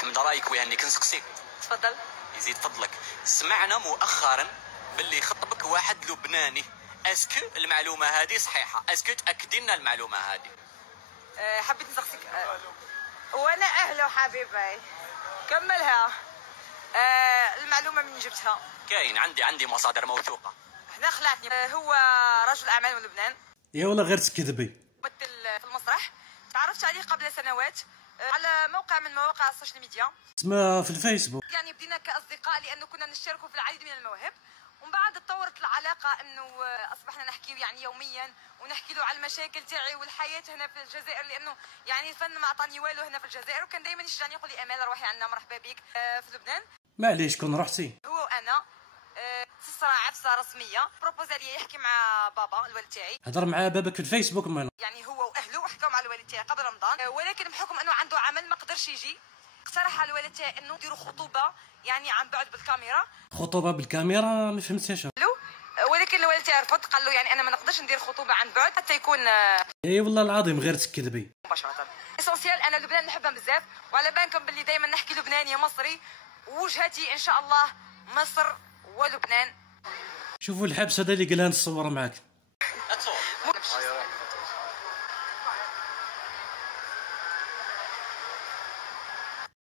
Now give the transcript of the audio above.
حمد رايك ويهنيك نسقسيك. تفضل. يزيد فضلك، سمعنا مؤخرا باللي خطبك واحد لبناني، اسكو المعلومه هذه صحيحه؟ اسكو تاكدي لنا المعلومه هذه؟ حبيت نسقسيك. وانا اهله حبيبي كملها. المعلومه من جبتها؟ كاين عندي مصادر موثوقه. هنا خلعتني. هو رجل اعمال من لبنان. يا والله غير تكذبي. مثل في المسرح، تعرفت عليه قبل سنوات على موقع من مواقع السوشيال ميديا، اسمه في الفيسبوك. يعني بدينا كاصدقاء لانه كنا نشتركوا في العديد من المواهب، ومن بعد تطورت العلاقه انه اصبحنا نحكي يعني يوميا، ونحكي له على المشاكل تاعي والحياه هنا في الجزائر، لانه يعني الفن ما عطاني والو هنا في الجزائر، وكان دائما يشجعني يقول لي امال روحي عندنا مرحبا بك في لبنان. معليش كون رحتي. هو وانا تصرى عفسه رسميه، بروبوز عليا يحكي مع بابا الوالد تاعي. هضر مع باباك في الفيسبوك مالو. يعني هو واهله وحكاو مع الوالد تاعي قبل رمضان، ولكن بحكم انه عنده عمل ما قدرش يجي، اقترح على الوالد تاعي انه نديروا خطوبه يعني عن بعد بالكاميرا. خطوبه بالكاميرا؟ ما فهمتش. ولكن الوالد تاعي رفض، قال له يعني انا ما نقدرش ندير خطوبه عن بعد حتى يكون اي والله العظيم غير تكذبي. مباشره. اسونسيال، انا لبنان نحبها بزاف، وعلى بالكم باللي دائما نحكي لبناني مصري، ووجهتي ان شاء الله مصر ولبنان. شوفوا الحبس هذا اللي قالها نصور معاك.